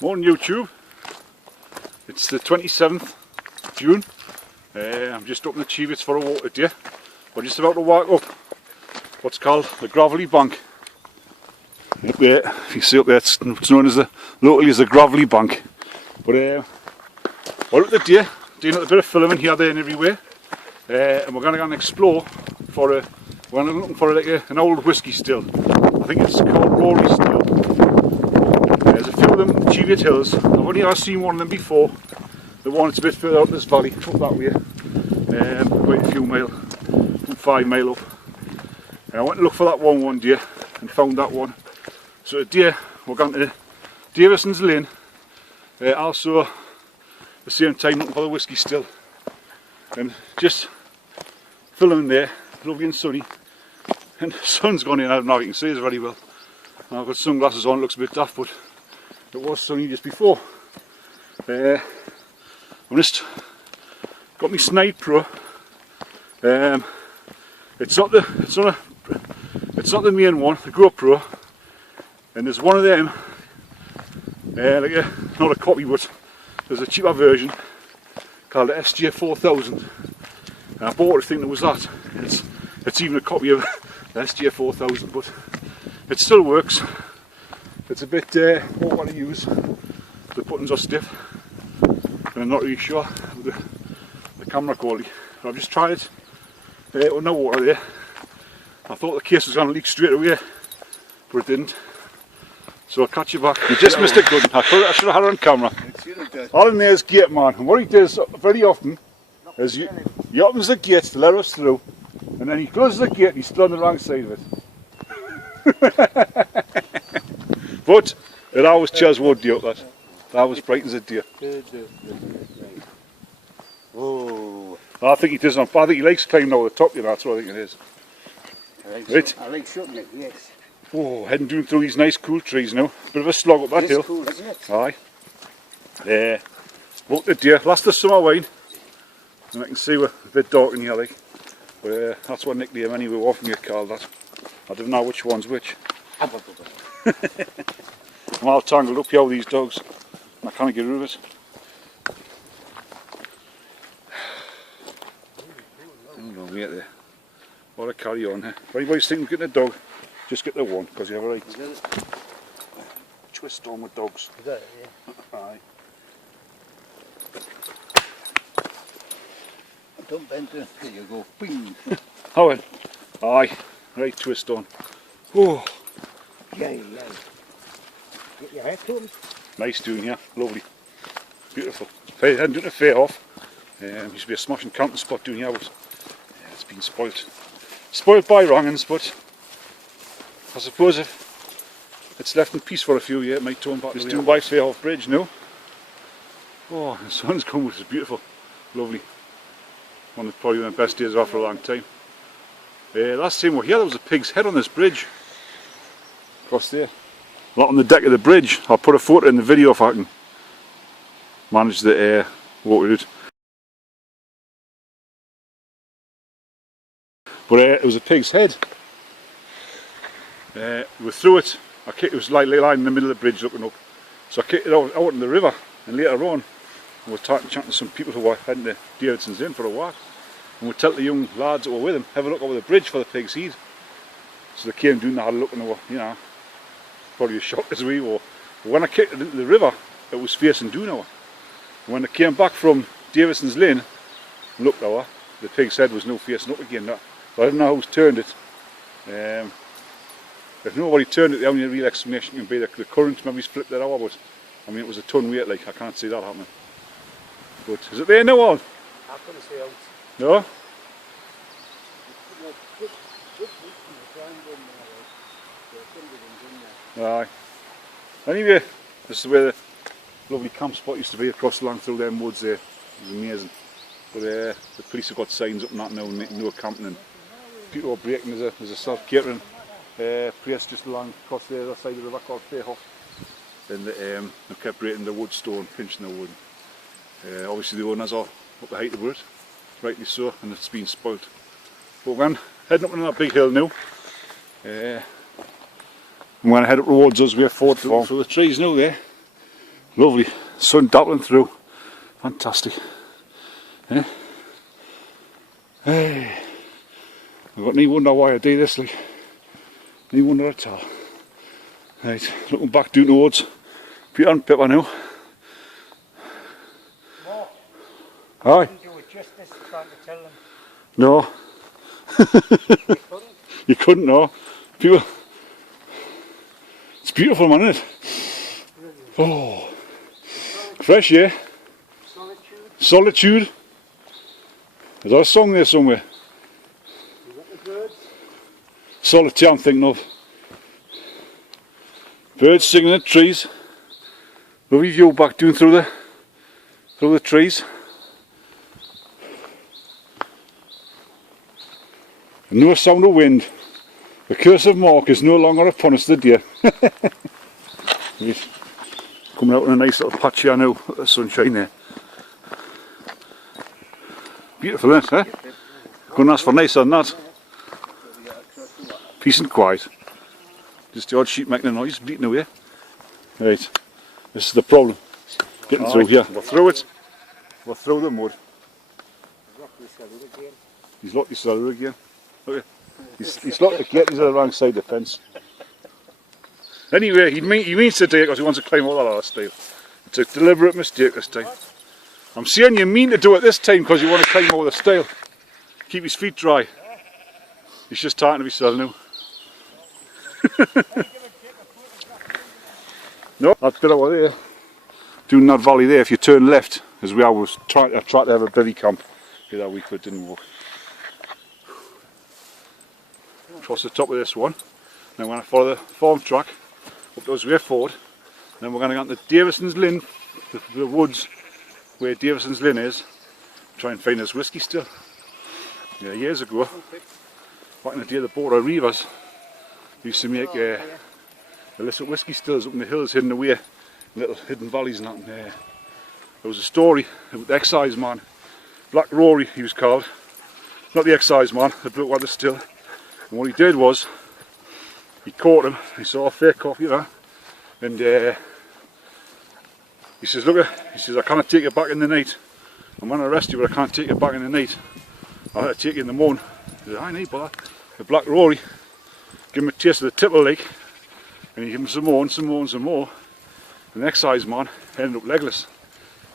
Morning YouTube, it's the 27th June. I'm just up in the Chivets for a walk today. We're just about to walk up what's called the Gravelly Bank. Up there, if you see up there, it's known as locally as the Gravelly Bank. But we're up today, doing a bit of filming here, there and everywhere. And we're going to go and explore for we're looking for an old whisky still. I think it's called Rorys still. There's a few of them Cheviot Hills. I've only ever seen one of them before. The one that's a bit further up this valley, up that way. Quite a few mile, 5 mile up. And I went to look for that one day and found that one. So today we're going to Davison's Lane. Also at the same time looking for the whisky still. And just filming there, lovely and sunny. And the sun's gone in, I don't know if you can see it very well. I've got sunglasses on, it looks a bit daft, but it was sunny just before. I'm just got my Snide Pro. It's not the main one, the GoPro. And there's one of them, not a copy, but there's a cheaper version called the SJ4000. And I bought it thinking it was that. It's even a copy of the SJ4000, but it still works. It's a bit awkward to use. The buttons are stiff, and I'm not really sure of the camera quality. But I've just tried it with no water there. I thought the case was going to leak straight away, but it didn't. So I'll catch you back. You just missed it good. I should have had it on camera. All in there is gate man, and what he does very often is he opens the gate to let us through, and then he closes the gate and he's still on the wrong side of it. But it always cheers wood deal that. That always brightens the day. Oh. I think he does. I think he likes climbing over the top, you know, that's what I think it is. I like shooting it, yes. Oh, heading down through these nice cool trees now. Bit of a slog up that hill. Cool, isn't it? Aye. Walked the deer. Last the summer wine. And I can see we're a bit dark in here, like. But that's what nickname anyway, we often get called that. I don't know which one's which. I'm all tangled up here with these dogs. I can't get rid of it. Hold on, wait there. What a carry on here. If anybody's thinking of getting a dog, just get the one, because you have a right twist on with dogs. Is that it, yeah? Aye. Don't bend it. There you go. Bing. Oh well. Aye. Right twist on. Oh. Yeah. Get your head to him. Nice doing here. Lovely. Beautiful. Hadn't done a fair off. Used to be a smashing camping spot doing here, but it's been spoilt. Spoilt by wrong'uns, but I suppose if it's left in peace for a few years, it might turn back. It's doing by Fairhoff Bridge now. Oh, the sun's come, which is beautiful. Lovely. One of probably the best days after a long time. Last time we were here, there was a pig's head on this bridge. Across there. Not on the deck of the bridge. I'll put a photo in the video if I can manage to walk it. But it was a pig's head. We were through it. It was lying in the middle of the bridge looking up. So I kicked it out in the river, and later on we were chatting to some people who were heading to Davison's Inn for a walk. And we tell the young lads that were with them, have a look over the bridge for the pig's head. So they came down and had a look, and they were, you know, probably as shocked as we were. But when I kicked it into the river, it was facing due now. And when they came back from Davison's Lane and looked over, the pig's head was now facing up again. So I don't know who's turned it. If nobody turned it, the only real explanation can be the current maybe flipped it over, but I mean it was a ton weight, like I can't see that happening. But is it there now on? I couldn't see out. No? Aye. Anyway, this is where the lovely camp spot used to be, across along through them woods there. It was amazing. But the police have got signs up and that now, no camping, and people are breaking. There's a self-catering place just along across the other side of the river called Fairhoff. And they kept breaking the wood stone, pinching the wood. Obviously the owners are up the height of it, rightly so, and it's been spoilt. But we're heading up on that big hill now. I'm going to head up towards us, we're forward through the trees now there. Lovely. Sun dappling through. Fantastic. Yeah. Hey. I've got no wonder why I do this, like. No wonder at all. Right, looking back down towards Peter and Pippa now. Mark, Aye. you do it justice trying to tell them. No. You couldn't, no. People. It's beautiful, man, isn't it? Oh. Fresh air. Solitude. Solitude. Is there a song there somewhere? You got the birds. Solitude I'm thinking of. Birds singing in the trees. Lovely view back down through the trees. And no sound of wind. The curse of Mark is no longer upon us today. Coming out in a nice little patch here now, the sunshine there. Beautiful, isn't it? Eh? Couldn't ask for nicer than that. Peace and quiet. Just the odd sheep making a noise, bleating away. Right, this is the problem. Getting through here. We're through it. We're through the mud. He's locked his cellar again. Look at he's locked the gate, he's on the wrong side of the fence. Anyway, he means to do it because he wants to climb all that other style. It's a deliberate mistake this time. I'm saying you mean to do it this time because you want to climb over the stile. Keep his feet dry. He's just tired of himself now. No, that bit over there, down that valley there, if you turn left, as we always tried to have a bivvy camp here that week, but it didn't work. Across the top of this one, then we're going to follow the farm track up those way forward, then we're going to go into Davison's Linn, the woods where Davison's Linn is, try and find this whiskey still. Yeah, years ago, back in the day of the Border Reavers, we used to make illicit whiskey stills up in the hills hidden away in little hidden valleys and that. And, there was a story about the excise man, Black Rory he was called, not the excise man, the bloke with the still. And what he did was, he caught him, he saw a fake coffee, you know, and he says, look, he says, I can't take you back in the night. I'm going to arrest you, but I can't take you back in the night. I'll have to take you in the morning. He said, I need bother. The Black Rory, give him a taste of the tipple lake, and he gave him some more and some more and some more. And the excise man ended up legless.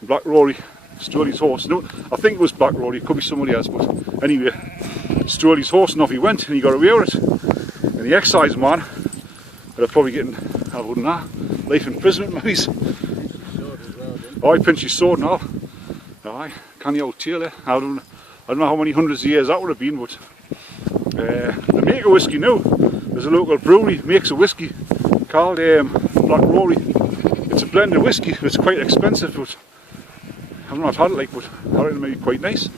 And Black Rory stole his horse. No, I think it was Black Rory, it could be somebody else, but anyway, stole his horse and off he went, and he got away with it. And the excise man they're probably getting, I wouldn't know, life imprisonment maybe. Oh, he pinched his sword and all. Aye, canny old tail there. I don't know how many hundreds of years that would have been, but they make a whiskey now. There's a local brewery makes a whiskey called Black Rory. It's a blend of whiskey, it's quite expensive, but I've not had it like, but I reckon it may be quite nice.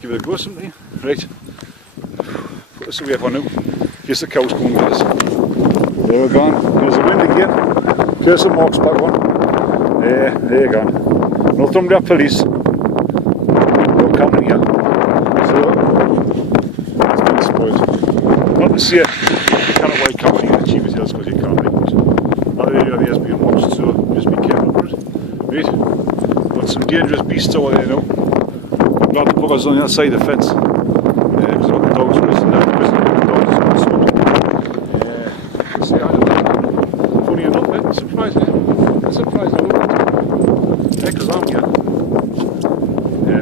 Give it a go sometime. Right, put this away for now, in case the cows come and get us. There we're gone. There's the wind again. There's some marks back one. There you're gone. Northumberland police. No coming here. So it's been spoiled. Not to say you cannot wear company in the cheapest hills because you can't make it. That area there is being watched, so just be careful with it. Right. Got some dangerous beasts over there now. I'm glad the bugger's on the other side of the fence. Because I've got the dogs racing down the prison. The dogs are so much. See, I don't know. Funny enough, eh? Surprising. I'm surprised I wouldn't. Yeah, because I'm here.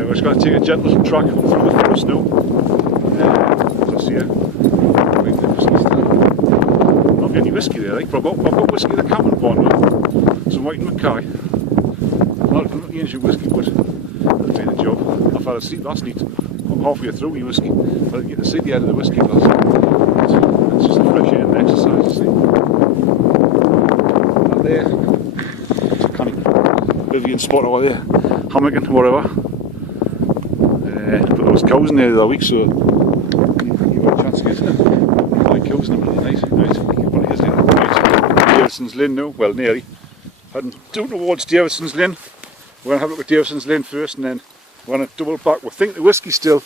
We're just going to take a gentle track through the forest now. Just here. Not any whiskey there, like, but I've got whiskey the Cameron Bond now. Some White and Mackay. Not the ancient whiskey, but that'll do the job. I fell asleep last night. I'm halfway through my whiskey. I didn't get to see the end of the whiskey last night. It's just a fresh air and exercise, you see. That there. It's a canny Vivian spot over there. Hammocking, whatever. But there was cows in there the other week, so you got a chance to get it. 5 cows in the middle of the night. Right, Davison's Linn now, well nearly. Heading down towards Davison's Linn. We're going to have a look at Davison's Linn first, and then we're going to double back. We think the whiskey still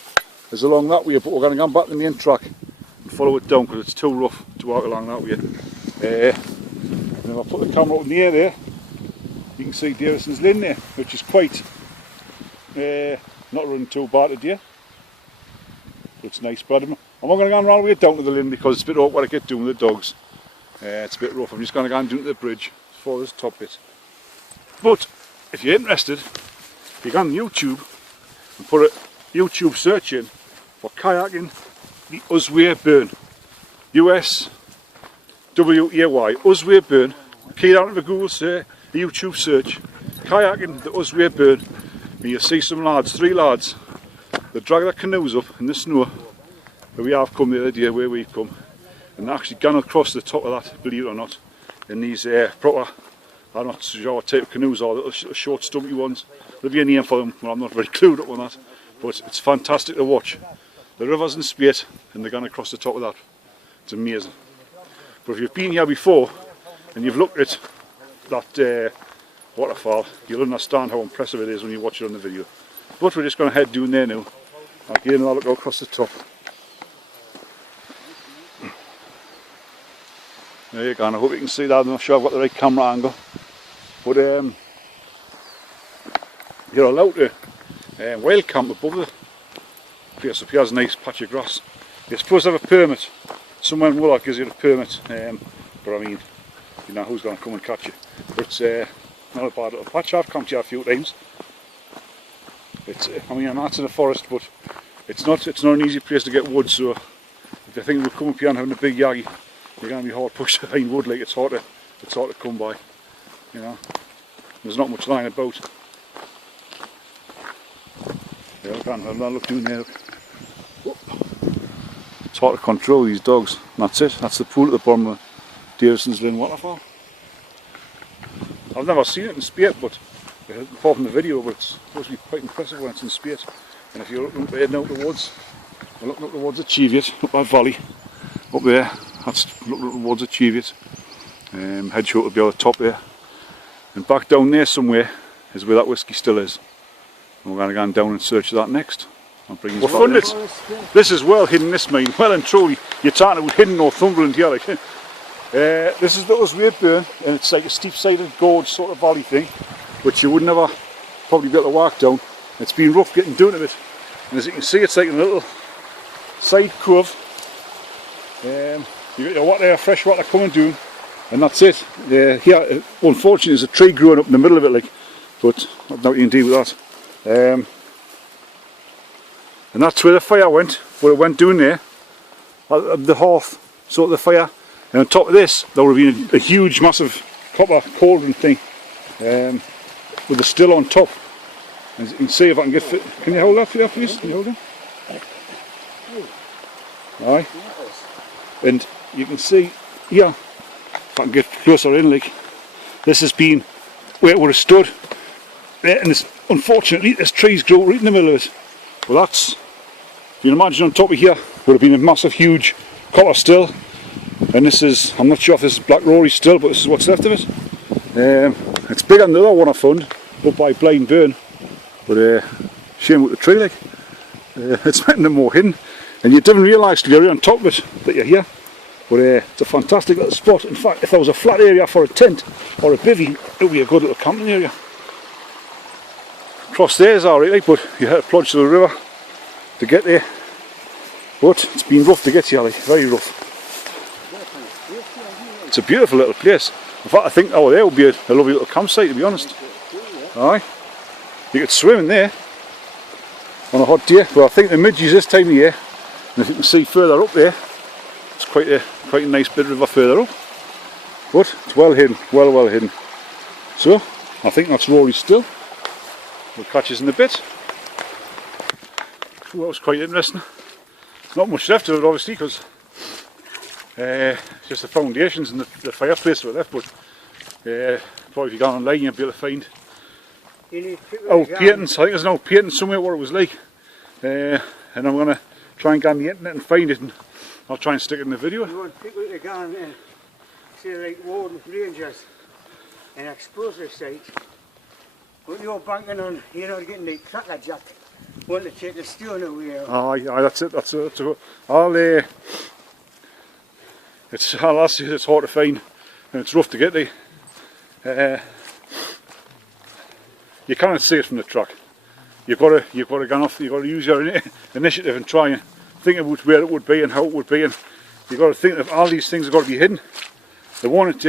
is along that way, but we're going to go back to the main track and follow it down because it's too rough to walk along that way. And then we'll put the camera up in the air there, you can see Davison's Lynn there, which is quite not running too bad today. But it's nice. But I'm not going to go all the way down to the Lynn because it's a bit awkward to get down with the dogs. It's a bit rough. I'm just going to go and down to the bridge for this top bit. But if you're interested, you go on YouTube and put a YouTube search in for kayaking the Usway Burn. U-S-W-A-Y, Usway Burn. Key down to the Google search, the YouTube search, kayaking the Usway Burn, and you'll see some lads, 3 lads, that drag their canoes up in the snow where we have come the other day, where we've come, and actually gone across the top of that, believe it or not, in these proper, I'm not sure what type of canoes are, little short stumpy ones. There'll be a name for them, well, I'm not very clued up on that, but it's fantastic to watch. The river's in spate and they're going across the top of that. It's amazing. But if you've been here before and you've looked at that waterfall, you'll understand how impressive it is when you watch it on the video. But we're just going to head down there now. Again, I'll look across the top. There you go, and I hope you can see that. I'm not sure I've got the right camera angle. But you're allowed to wild camp above the place up here. Has a nice patch of grass. You're supposed to have a permit. Someone in Willock gives you a permit. But I mean, you know who's going to come and catch you. But it's not a bad little patch. I've camped here a few times. It's, I mean, I'm not in the forest, but it's not an easy place to get wood. So if you think we'll come up here and having a big yaggy, you're going to be hard pushed to find wood. Like it's hard to come by. You know, there's not much lying about. Yeah, I'll look down there. It's hard to control these dogs. And that's it. That's the pool at the bottom of Davison's Lynn waterfall. I've never seen it in spate, but apart from the video, but it's supposed to be quite impressive when it's in spate. And if you're heading out the woods, we're looking up towards the Cheviot, up that valley, up there. That's looking up towards the Cheviot. Headshot will be on the top there. And back down there somewhere is where that whiskey still is. And we're going to go down and search that next. Well, fun it. This is well hidden, this mine. Well and truly, you're talking about hidden Northumberland here. Like. This is the Usway Burn, and it's like a steep-sided gorge sort of valley thing, which you would never probably be able to walk down. It's been rough getting down a bit. And as you can see, it's like a little side curve. You get your water, fresh water coming down, and that's it. Here, unfortunately, there's a tree growing up in the middle of it, like, but I've nothing to deal with that. And that's where the fire went, where it went down there, the hearth, sort of the fire. And on top of this, there would have been a huge, massive copper cauldron thing, with the still on top. As you can see, if I can get fit. Can you hold that for you, please? Can you hold it? Aye. And you can see here, if I can get closer in, like, this has been where it would have stood. And this, unfortunately, this tree's grow right in the middle of it. Well, that's, if you can imagine on top of here, would have been a massive, huge copper still. And this is, I'm not sure if this is black Rorys still, but this is what's left of it. It's bigger than the other one I found up by Blind Burn, but shame with the tree, like. It's making them more hidden, and you didn't realise till you're right on top of it that you're here. But it's a fantastic little spot. In fact, if there was a flat area for a tent or a bivvy, it would be a good little camping area. Across there is alright, like, but you had to plunge to the river to get there. But it's been rough to get here, like, very rough. It's a beautiful little place. In fact, I think over there would be a lovely little campsite, to be honest. Aye. You could swim in there on a hot day, but I think the midges this time of year, and if you can see further up there, it's quite a nice bit of river further up. But it's well hidden, well hidden. So, I think that's Rorys still. We'll catch us in a bit. Ooh, that was quite interesting. Not much left of it, obviously, because just the foundations and the fireplace were left, but probably if you go online you'll be able to find paintings. I think there's an old painting somewhere what it was like, and I'm going to try and go on the internet and find it, and I'll try and stick it in the video. You want people to go and say like Warden Rangers and explosive sites, but you're banking on, you know, getting the cracker jack, wanting to take the stone away. Aye, that's it. It's hard to find, and it's rough to get there. you cannot see it from the track. You've got to go off. You've got to use your initiative and try and think about where it would be and how it would be, and you've got to think that all these things have got to be hidden. The one up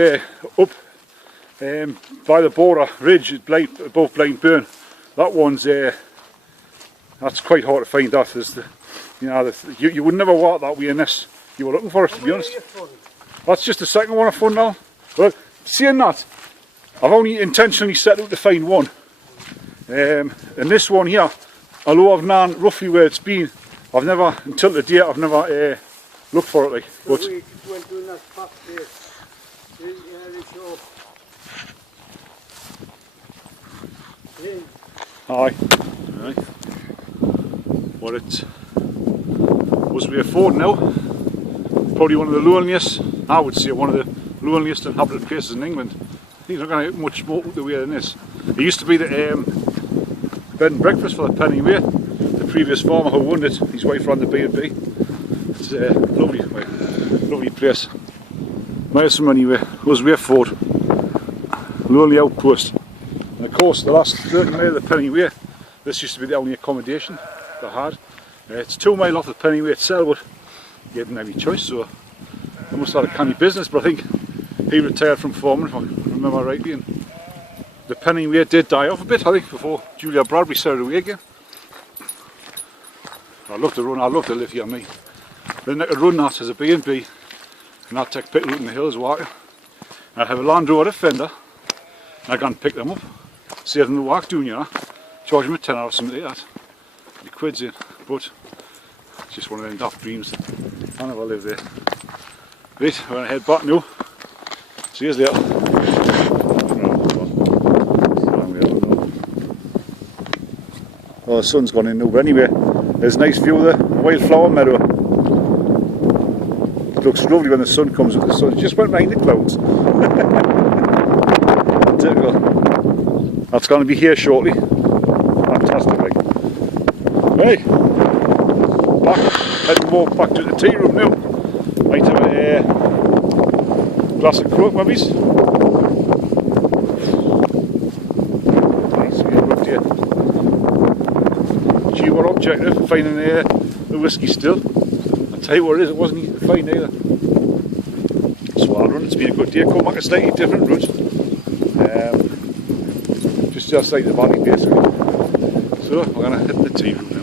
by the border ridge above Blind Burn, that one's that's quite hard to find. That is you would never walk that way unless you were looking for it, to be honest. That's just the second one I've found now. Well, seeing that, I've only intentionally set out to find one. And this one here, although I've known roughly where it's been, I've never, until today, I've never looked for it. Like, but we went doing that path there. aye. What it was we afford now. Probably one of the loneliest, I would say one of the loneliest inhabited places in England. You're not going to get much more out the way than this. It used to be the bed and breakfast for the Penny Way. The previous farmer who owned it, his wife ran the B&B. It's a lovely place. Miles from anywhere. Was Way Ford. Lonely outpost. And of course the last 30 miles of the Penny Way, this used to be the only accommodation they had. It's 2 miles off the Penny Way itself, but he didn't have any choice, so they must have had a canny business. But I think he retired from farming, if I remember rightly, and the Penny Way did die off a bit, I think, before Julia Bradbury started away again. I love to run, I love to live here, me. Then I could run that as a B&B, and I'd take people out in the hills walking. I'd have a Land Rover Defender, and I'd go and pick them up, save them the walk doing, you know, charge them a tenner or something like that. The quids in, but it's just one of them daft dreams. I never live there. Right, I'm going to head back now. See you later. Oh, the sun's gone in now, but anyway, there's a nice view of the wildflower meadow. It looks lovely when the sun comes with the sun. It just went behind the clouds. Typical. That's going to be here shortly. Fantastic, like. Hey, heading more back to the tea room now. Might have a glass of Coke, maybe. Nice, we are up here. Gee, what objective, finding the whiskey still. I'll tell you what it is, it wasn't easy to find either. So I'll run, it's been a good day. Come back a slightly different route. Just like the valley basically. So we're going to hit the tea room.